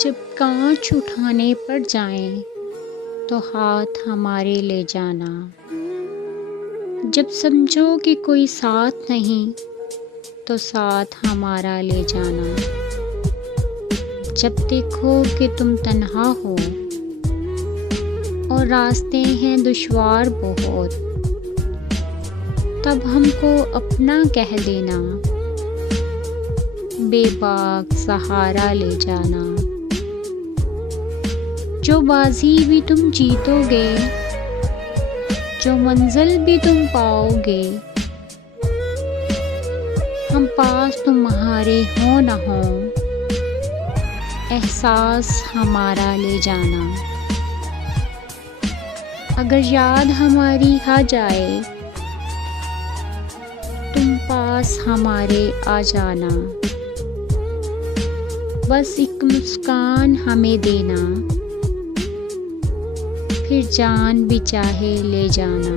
जब कांच उठाने पड़ जाएं तो हाथ हमारे ले जाना। जब समझो कि कोई साथ नहीं तो साथ हमारा ले जाना। जब देखो कि तुम तन्हा हो और रास्ते हैं दुश्वार बहुत, तब हमको अपना कह देना, बेबाक सहारा ले जाना। जो बाजी भी तुम जीतोगे, जो मंजिल भी तुम पाओगे, हम पास तुम्हारे हो न हो, एहसास हमारा ले जाना। अगर याद हमारी आ जाए, तुम पास हमारे आ जाना। बस एक मुस्कान हमें देना, फिर जान भी चाहे ले जाना।